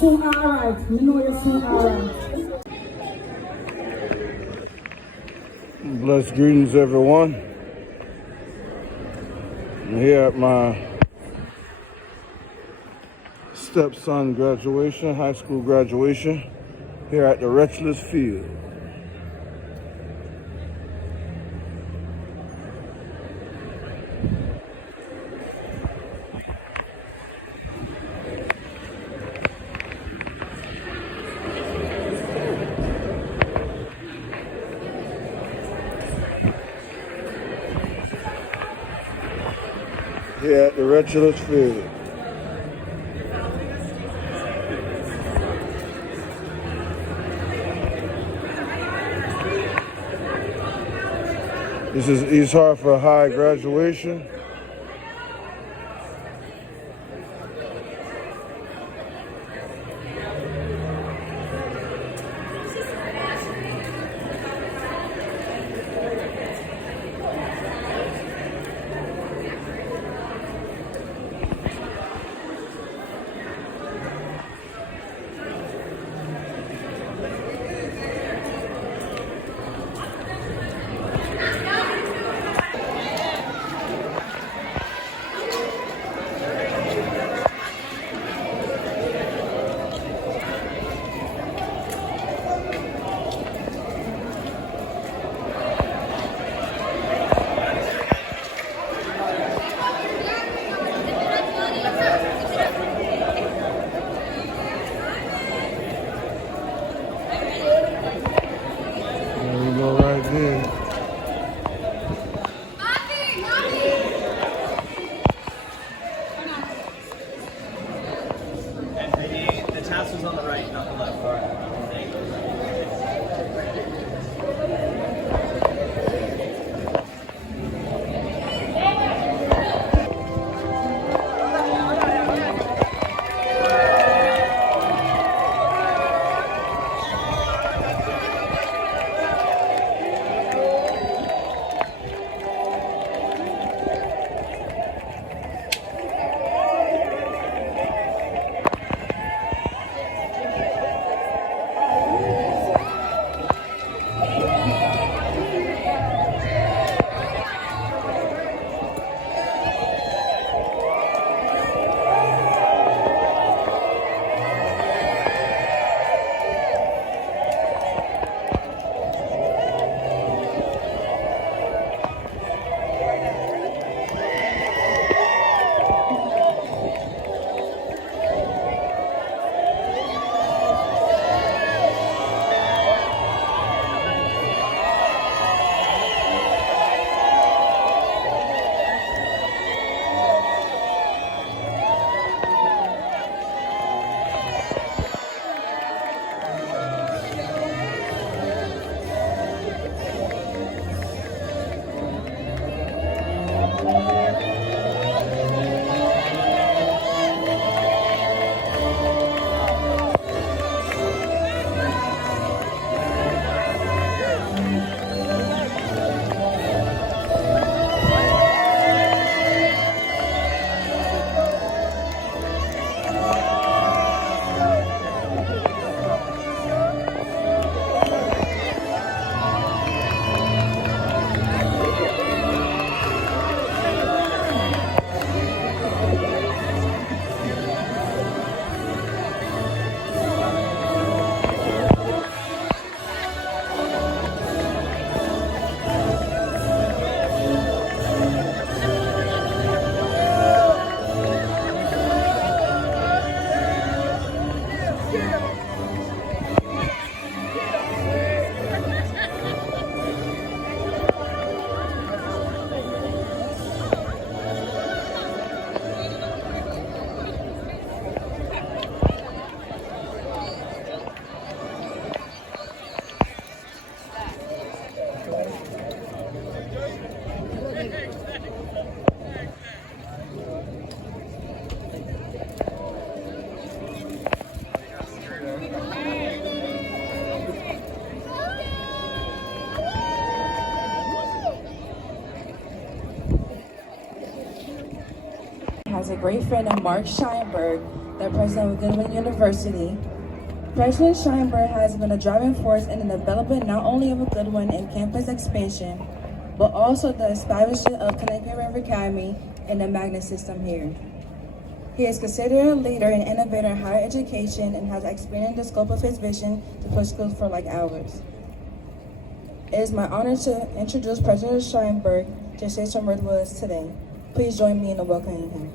soon alright. You know you're soon alright. Blessed greetings, everyone. I'm here at my stepson graduation, high school graduation, here at the Wretchless Field. Here at the Wretchless Field. This is East Hartford High graduation. The task was on the right, not the left. Has a great friend of Mark Scheinberg the president of Goodwin University. President Scheinberg has been a driving force in the development not only of Goodwin and campus expansion, but also the establishment of Connecticut River Academy and the magnet system here. He is considered a leader and innovator in higher education and has expanded the scope of his vision to push schools for like ours. It is my honor to introduce President Scheinberg to share some words with us today. Please join me in welcoming him.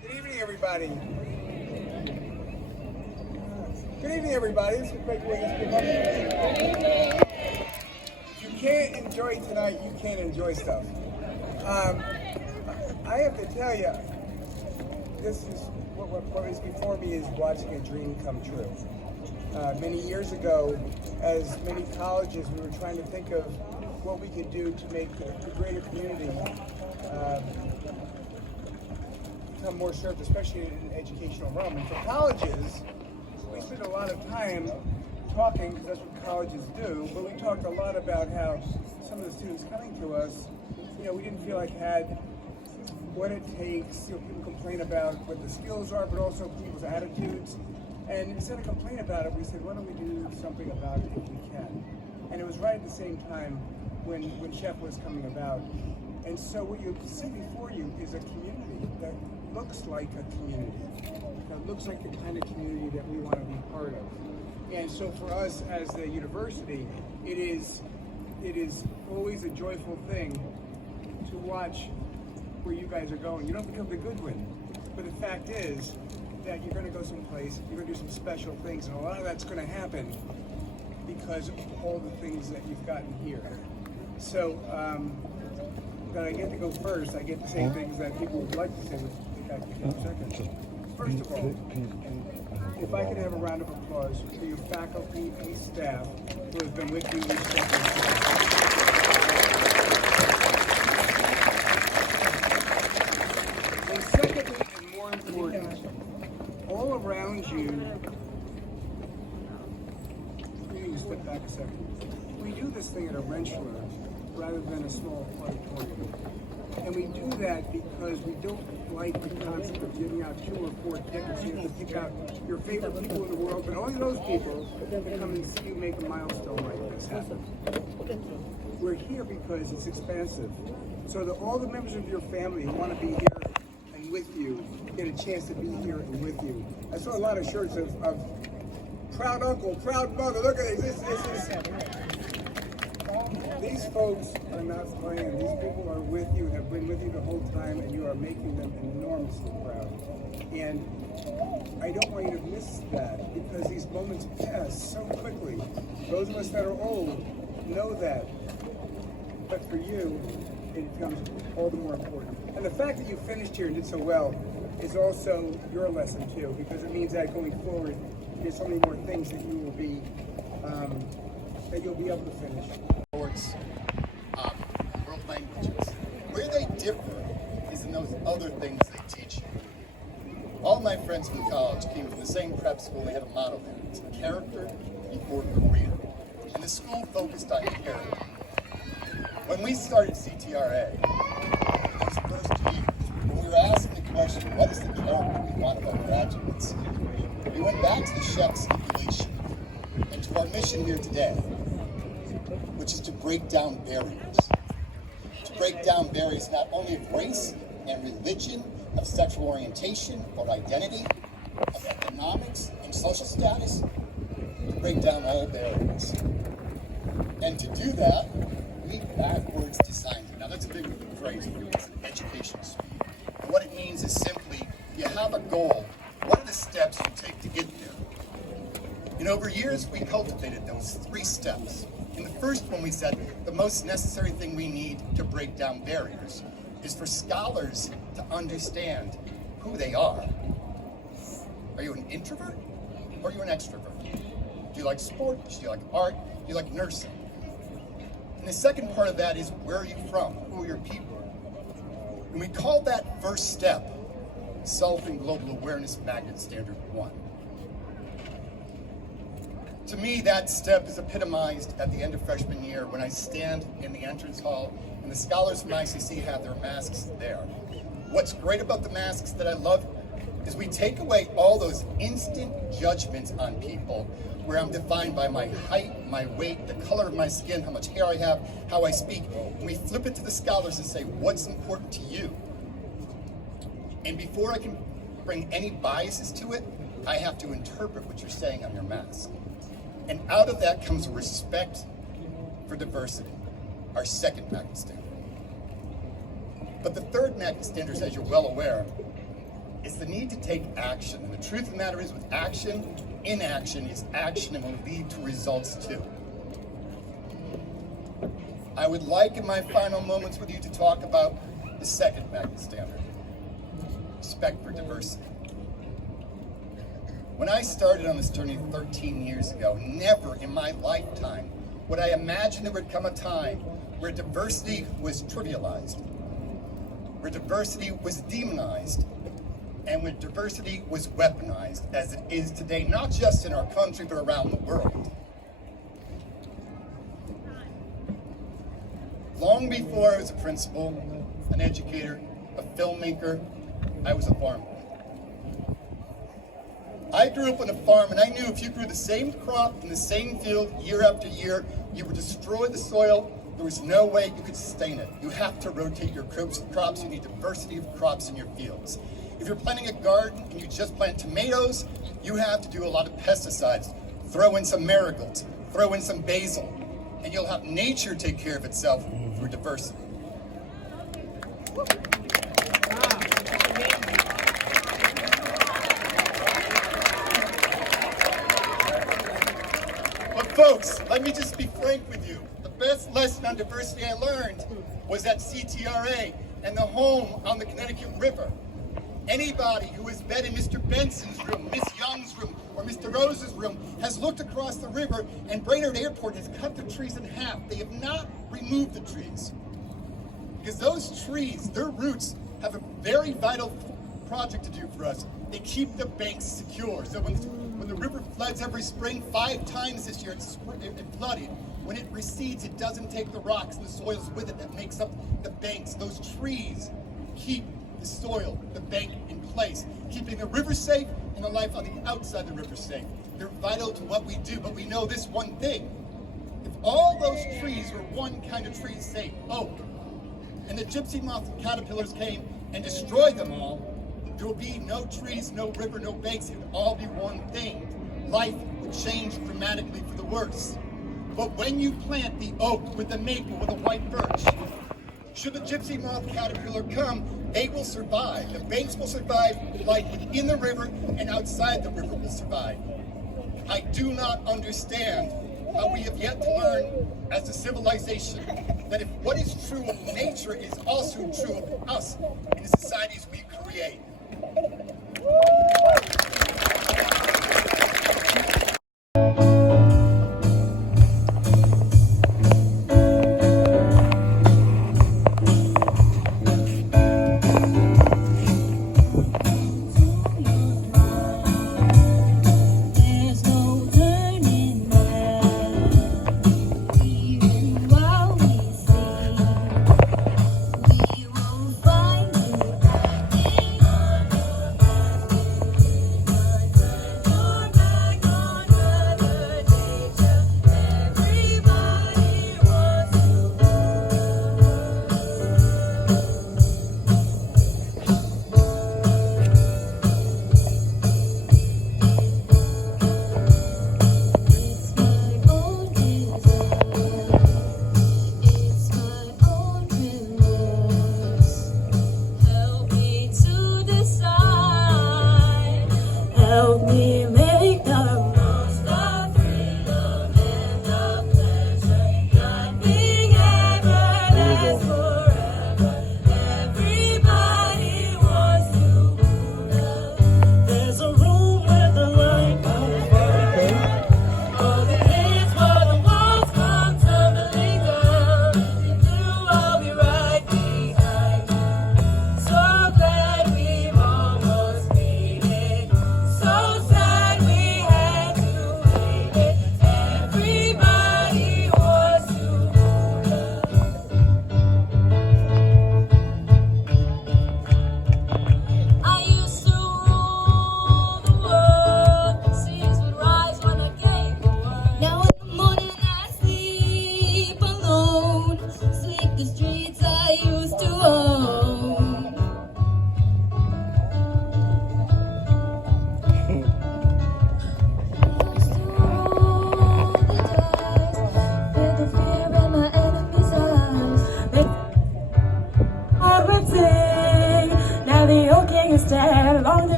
Good evening, everybody. Good evening, everybody. This is a great way to speak up. If you can't enjoy tonight, you can't enjoy stuff. I have to tell you, this is what is before me is watching a dream come true. Many years ago, as many colleges, we were trying to think of what we could do to make the greater community become more served, especially in the educational realm. And for colleges, we spent a lot of time talking, because that's what colleges do, but we talked a lot about how some of the students coming to us, we didn't feel like had what it takes. People complain about what the skills are, but also people's attitudes. And instead of complaining about it, we said, why don't we do something about it if we can? And it was right at the same time when Chef was coming about. And so what you see before you is a community that looks like a community, that looks like the kind of community that we want to be part of. And so for us as the university, it is always a joyful thing to watch where you guys are going. You don't become the Goodwin, but the fact is that you're going to go someplace, you're going to do some special things, and a lot of that's going to happen because of all the things that you've gotten here. So that I get to go first, I get to say things that people would like to say with seconds. First of all, if I could have a round of applause for your faculty and staff who have been with you each step of the way. And secondly, and more important, all around you, let me step back a second. We do this thing at a Rentschler rather than a small auditorium. And we do that because we don't like the concept of giving out 2 or 4 tickets. You have to pick out your favorite people in the world, but only those people that come and see you make a milestone like this happen. We're here because it's expansive. So that all the members of your family who want to be here and with you get a chance to be here and with you. I saw a lot of shirts of proud uncle, proud mother. Look at this. These folks are not playing. These people are with you, have been with you the whole time, and you are making them enormously proud. And I don't want you to miss that, because these moments pass so quickly. Those of us that are old know that. But for you, it becomes all the more important. And the fact that you finished here and did so well is also your lesson too, because it means that going forward, there's so many more things that you will be, that you'll be able to finish. Words, world languages. Where they differ is in those other things they teach you. All my friends from college came from the same prep school. They had a motto there. It's character before career. And the school focused on character. When we started CTRA, those first years, when we were asking the question, what is the character we want of our graduates? We went back to the Shep stipulation and to our mission here today, which is to break down barriers. To break down barriers not only of race and religion, of sexual orientation or identity, of economics and social status, to break down all barriers. And to do that, we backwards designed it. Now that's a big phrase for us in education speak. And what it means is simply, you have a goal. What are the steps you take to get there? And over years, we cultivated those 3 steps. In the first one, we said the most necessary thing we need to break down barriers is for scholars to understand who they are. Are you an introvert or are you an extrovert? Do you like sports? Do you like art? Do you like nursing? And the second part of that is, where are you from? Who are your people? And we call that first step Self and Global Awareness Magnet Standard 1. To me, that step is epitomized at the end of freshman year when I stand in the entrance hall and the scholars from ICC have their masks there. What's great about the masks that I love is we take away all those instant judgments on people where I'm defined by my height, my weight, the color of my skin, how much hair I have, how I speak. And we flip it to the scholars and say, what's important to you? And before I can bring any biases to it, I have to interpret what you're saying on your mask. And out of that comes respect for diversity, our second Magna Standard. But the third Magna Standard, as you're well aware, is the need to take action. And the truth of the matter is, with action, inaction is action and will lead to results too. I would like in my final moments with you to talk about the second Magna Standard, respect for diversity. When I started on this journey 13 years ago, never in my lifetime would I imagine there would come a time where diversity was trivialized, where diversity was demonized, and where diversity was weaponized as it is today, not just in our country, but around the world. Long before I was a principal, an educator, a filmmaker, I was a farmer. I grew up on a farm, and I knew if you grew the same crop in the same field year after year, you would destroy the soil. There was no way you could sustain it. You have to rotate your crops. You need diversity of crops in your fields. If you're planting a garden and you just plant tomatoes, you have to do a lot of pesticides. Throw in some marigolds, throw in some basil, and you'll have nature take care of itself through diversity. Folks, let me just be frank with you. The best lesson on diversity I learned was at CTRA and the home on the Connecticut River. Anybody who has been in Mr. Benson's room, Miss Young's room, or Mr. Rose's room has looked across the river, and Brainerd Airport has cut the trees in half. They have not removed the trees. Because those trees, their roots, have a very vital project to do for us. They keep the banks secure. So when the river floods every spring, 5 times this year it flooded. When it recedes, it doesn't take the rocks and the soils with it that makes up the banks. Those trees keep the soil, the bank in place, keeping the river safe and the life on the outside the river safe. They're vital to what we do, but we know this one thing. If all those trees were one kind of tree, say oak, and the gypsy moth and caterpillars came and destroyed them all, there will be no trees, no river, no banks. It would all be one thing. Life would change dramatically for the worse. But when you plant the oak with the maple, with the white birch, should the gypsy moth caterpillar come, they will survive. The banks will survive, life within the river and outside the river will survive. I do not understand how we have yet to learn as a civilization that if what is true of nature is also true of us in the societies we create.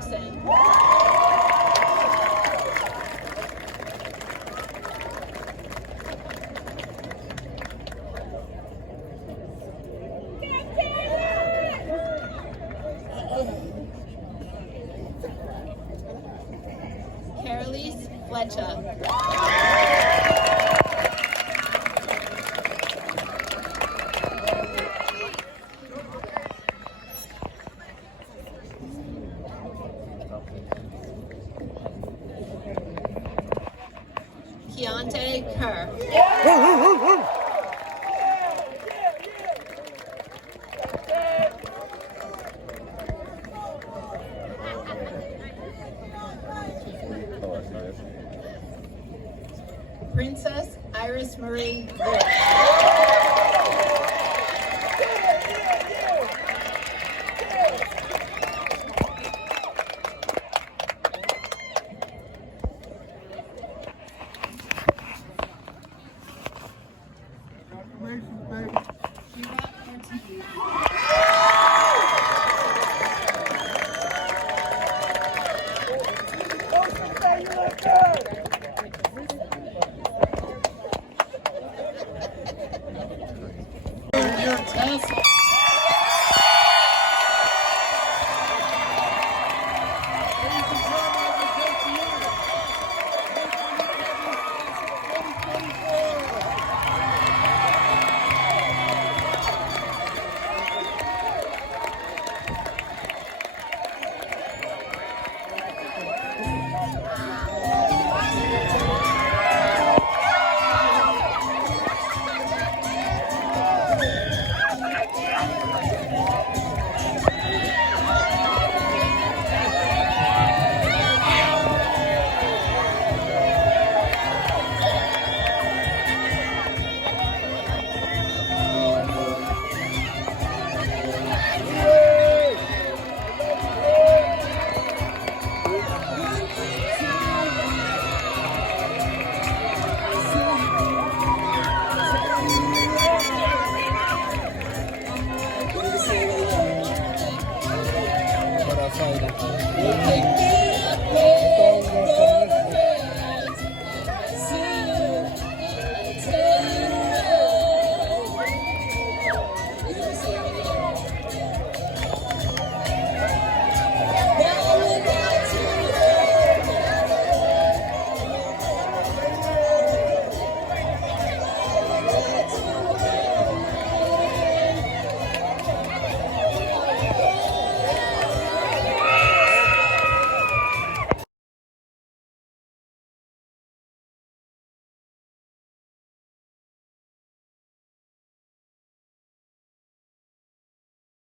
Dixon. Carolise Fletcher. Keontae Kerr. Princess Iris Marie Wolf.